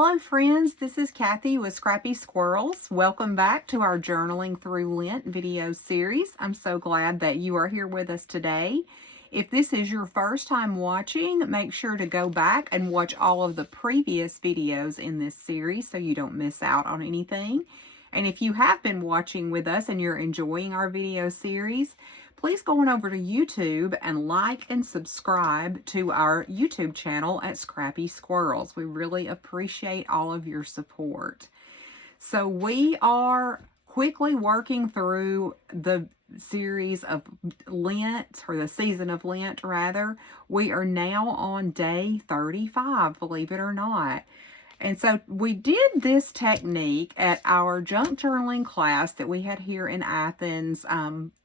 Hello friends, this is Kathy with Scrappy Squirrels. Welcome back to our Journaling Through Lent video series. I'm so glad that you are here with us today. If this is your first time watching, make sure to go back and watch all of the previous videos in this series so you don't miss out on anything. And if you have been watching with us and you're enjoying our video series, please go on over to YouTube and like and subscribe to our YouTube channel at Scrappy Squirrels. We really appreciate all of your support. So we are quickly working through the series of Lent, or the season of Lent rather. We are now on day 35, believe it or not. And so we did this technique at our junk journaling class that we had here in Athens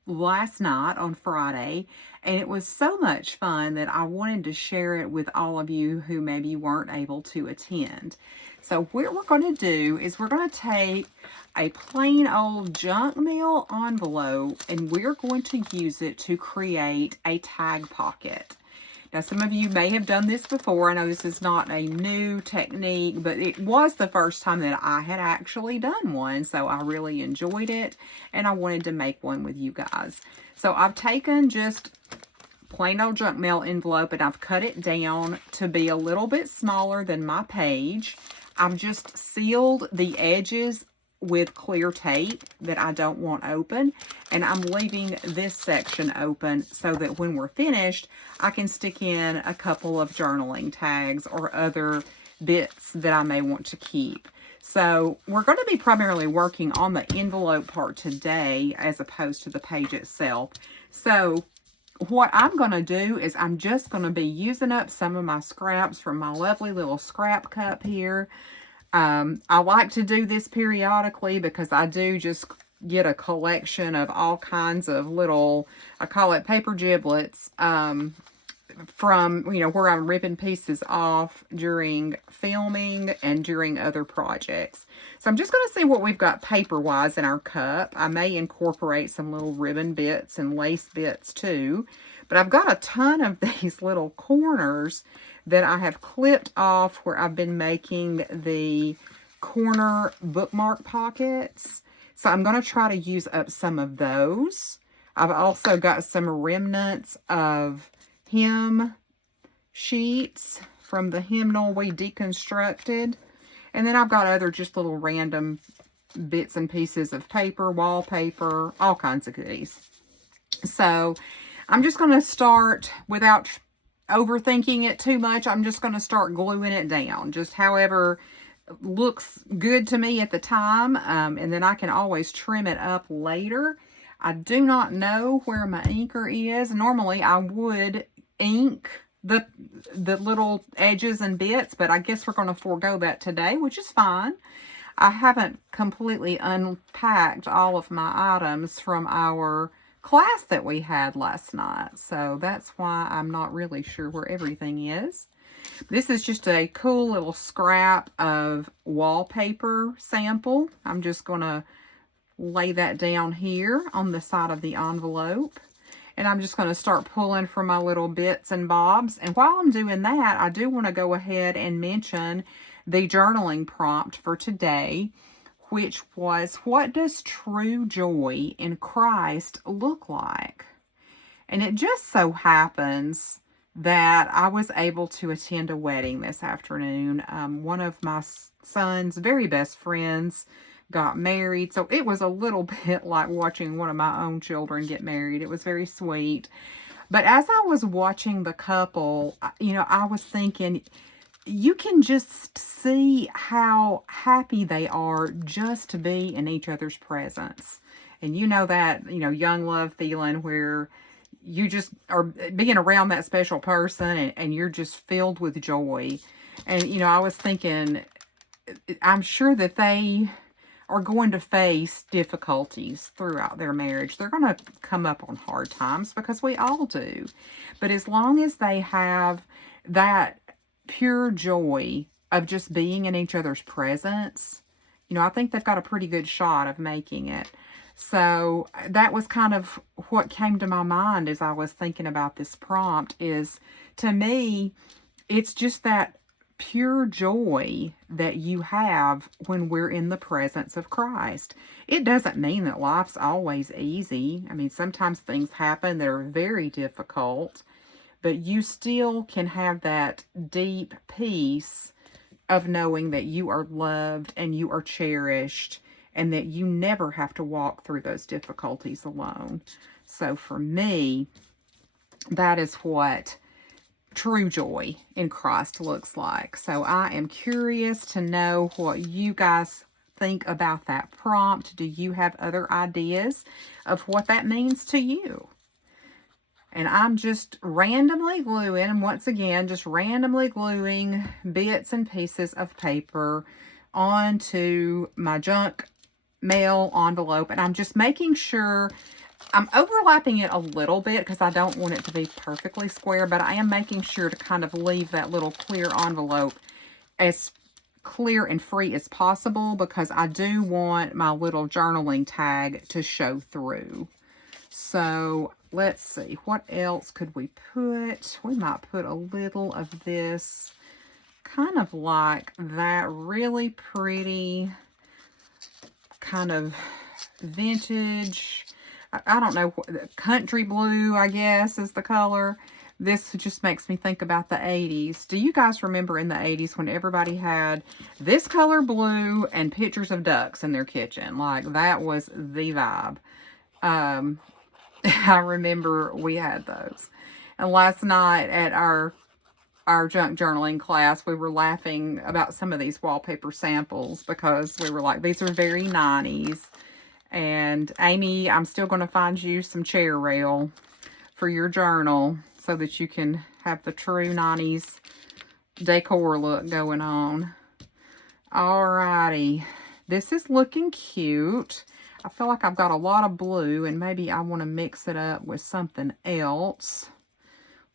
last night on Friday. And it was so much fun that I wanted to share it with all of you who maybe weren't able to attend. So what we're going to do is we're going to take a plain old junk mail envelope and we're going to use it to create a tag pocket. Now, some of you may have done this before. I know this is not a new technique, but it was the first time that I had actually done one. So I really enjoyed it, and I wanted to make one with you guys. So I've taken just plain old junk mail envelope, and I've cut it down to be a little bit smaller than my page. I've just sealed the edges with clear tape that I don't want open, and I'm leaving this section open so that when we're finished I can stick in a couple of journaling tags or other bits that I may want to keep. So we're going to be primarily working on the envelope part today as opposed to the page itself. So what I'm going to do is I'm just going to be using up some of my scraps from my lovely little scrap cup here. I like to do this periodically because I do just get a collection of all kinds of little, I call it paper giblets, from, where I'm ripping pieces off during filming and during other projects. So I'm just going to see what we've got paper-wise in our cup. I may incorporate some little ribbon bits and lace bits too. But I've got a ton of these little corners that I have clipped off where I've been making the corner bookmark pockets. So I'm going to try to use up some of those. I've also got some remnants of hem sheets from the hymnal we deconstructed. And then I've got other just little random bits and pieces of paper, wallpaper, all kinds of goodies. So I'm just going to start without overthinking it too much. I'm just going to start gluing it down, just however looks good to me at the time. And then I can always trim it up later. I do not know where my inker is. Normally I would ink the little edges and bits, but I guess we're going to forego that today, which is fine. I haven't completely unpacked all of my items from our class that we had last night, so that's why I'm not really sure where everything is. This is just a cool little scrap of wallpaper sample. I'm just gonna lay that down here on the side of the envelope, and I'm just going to start pulling from my little bits and bobs. And while I'm doing that, I do want to go ahead and mention the journaling prompt for today, which was, what does true joy in Christ look like? And it just so happens that I was able to attend a wedding this afternoon. One of my son's very best friends got married, so it was a little bit like watching one of my own children get married. It was very sweet. But as I was watching the couple, I was thinking, you can just see how happy they are just to be in each other's presence. And that, young love feeling where you just are being around that special person and you're just filled with joy. And, I was thinking, I'm sure that they are going to face difficulties throughout their marriage. They're going to come up on hard times because we all do. But as long as they have that pure joy of just being in each other's presence, I think they've got a pretty good shot of making it. So that was kind of what came to my mind as I was thinking about this prompt. Is, to me, it's just that pure joy that you have when we're in the presence of Christ. It doesn't mean that life's always easy. I mean, sometimes things happen that are very difficult, but you still can have that deep peace of knowing that you are loved and you are cherished and that you never have to walk through those difficulties alone. So for me, that is what true joy in Christ looks like. So I am curious to know what you guys think about that prompt. Do you have other ideas of what that means to you? And I'm just randomly gluing, and once again, just randomly gluing bits and pieces of paper onto my junk mail envelope. And I'm just making sure I'm overlapping it a little bit because I don't want it to be perfectly square, but I am making sure to kind of leave that little clear envelope as clear and free as possible because I do want my little journaling tag to show through. So let's see, what else could we put? We might put a little of this, kind of like that really pretty kind of vintage, I don't know, country blue, I guess, is the color. This just makes me think about the 80s. Do you guys remember in the 80s when everybody had this color blue and pictures of ducks in their kitchen? Like, that was the vibe. I remember we had those. And last night at our junk journaling class, we were laughing about some of these wallpaper samples because we were like, these are very 90s. And Amy, I'm still going to find you some chair rail for your journal so that you can have the true 90s decor look going on. Alrighty. This is looking cute. I feel like I've got a lot of blue and maybe I want to mix it up with something else.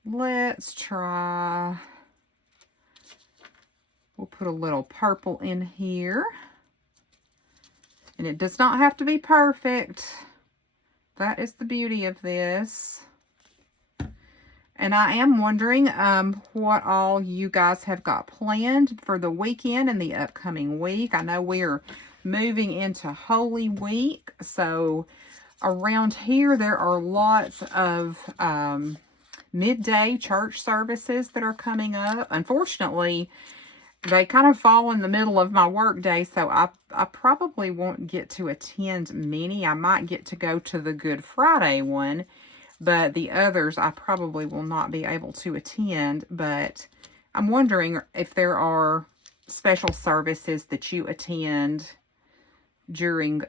Let's try, we'll put a little purple in here. And it does not have to be perfect. That is the beauty of this. And I am wondering what all you guys have got planned for the weekend and the upcoming week. I know we're moving into Holy Week. So around here, there are lots of midday church services that are coming up. Unfortunately, they kind of fall in the middle of my work day, so I probably won't get to attend many. I might get to go to the Good Friday one, but the others I probably will not be able to attend. But I'm wondering if there are special services that you attend during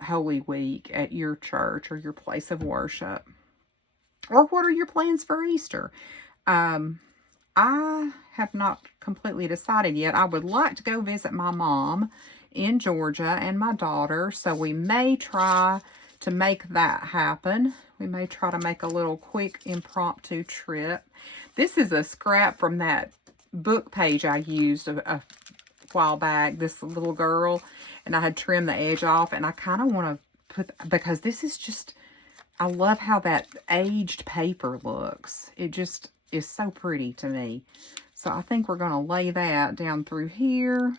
Holy Week at your church or your place of worship. Or what are your plans for Easter? I have not completely decided yet. I would like to go visit my mom in Georgia and my daughter, so we may try to make that happen. We may try to make a little quick impromptu trip. This is a scrap from that book page I used a while back, this little girl, and I had trimmed the edge off, and I kind of want to put, because this is just, I love how that aged paper looks. It just is so pretty to me. So I think we're going to lay that down through here.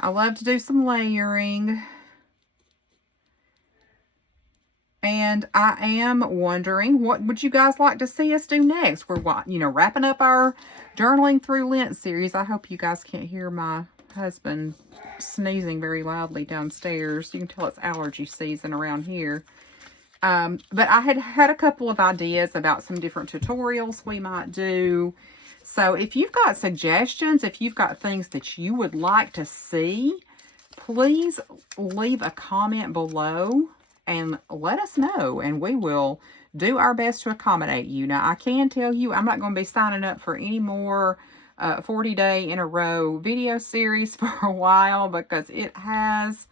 I love to do some layering. And I am wondering, what would you guys like to see us do next? We're, wrapping up our Journaling Through Lent series. I hope you guys can't hear my husband sneezing very loudly downstairs. You can tell it's allergy season around here. But I had a couple of ideas about some different tutorials we might do. So if you've got suggestions, if you've got things that you would like to see, please leave a comment below and let us know, and we will do our best to accommodate you. Now, I can tell you I'm not going to be signing up for any more 40-day in a row video series for a while, because it has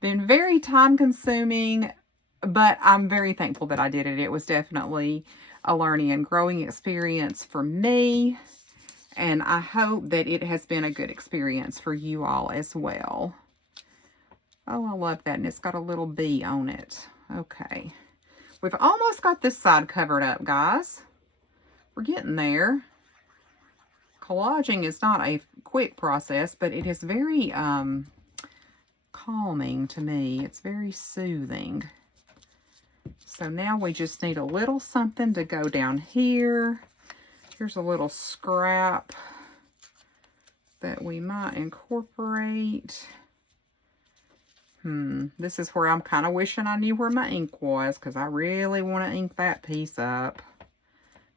been very time consuming, but I'm very thankful that I did it. It was definitely a learning and growing experience for me, and I hope that it has been a good experience for you all as well. Oh, I love that, and it's got a little bee on it. Okay. We've almost got this side covered up, guys. We're getting there. collaging is not a quick process, but it is very calming to me. It's very soothing. So now we just need a little something to go down here. Here's a little scrap that we might incorporate. This is where I'm kind of wishing I knew where my ink was, because I really want to ink that piece up.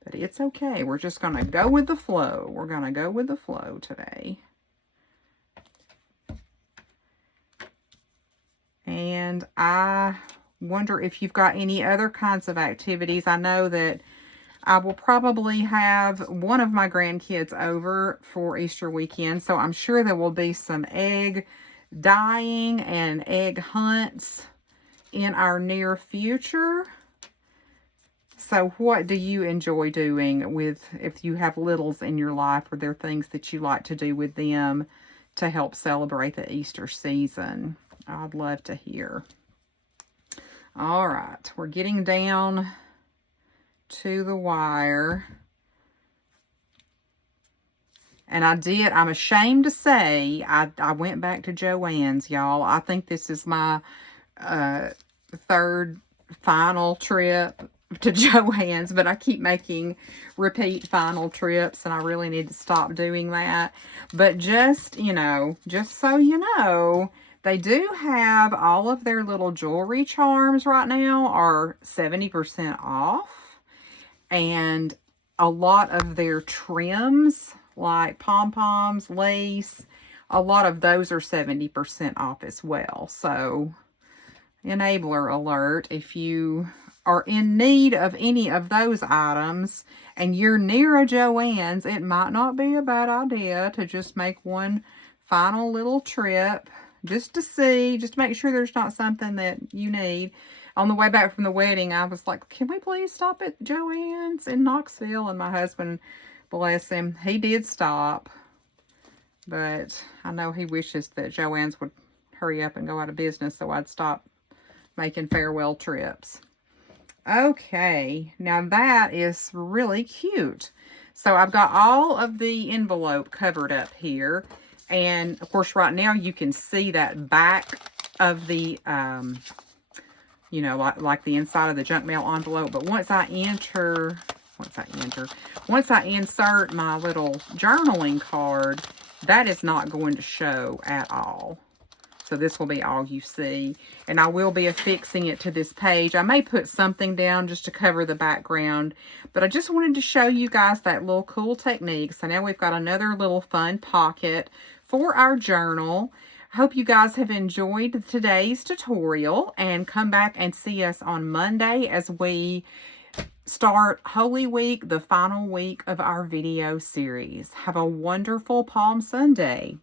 But it's okay. We're just going to go with the flow. We're going to go with the flow today. And I wonder if you've got any other kinds of activities. I know that I will probably have one of my grandkids over for Easter weekend, so I'm sure there will be some egg dyeing and egg hunts in our near future. So what do you enjoy doing with, if you have littles in your life, or there are things that you like to do with them to help celebrate the Easter season? I'd love to hear. All right, we're getting down to the wire. And I'm ashamed to say, I went back to Joann's, y'all. I think this is my third final trip to Joann's, but I keep making repeat final trips, and I really need to stop doing that. But just so you know, they do have all of their little jewelry charms right now are 70% off. And a lot of their trims, like pom-poms, lace, a lot of those are 70% off as well. So, enabler alert, if you are in need of any of those items and you're near a Joann's, it might not be a bad idea to just make one final little trip just to see, just to make sure there's not something that you need. On the way back from the wedding, I was like, can we please stop at Joann's in Knoxville? And my husband, bless him, he did stop. But I know he wishes that Joann's would hurry up and go out of business so I'd stop making farewell trips. Okay, now that is really cute. So I've got all of the envelope covered up here. And of course, right now you can see that back of the, like the inside of the junk mail envelope. But once I insert my little journaling card, that is not going to show at all. So this will be all you see. And I will be affixing it to this page. I may put something down just to cover the background. But I just wanted to show you guys that little cool technique. So now we've got another little fun pocket for our journal. I hope you guys have enjoyed today's tutorial. And come back and see us on Monday as we start Holy Week, the final week of our video series. Have a wonderful Palm Sunday.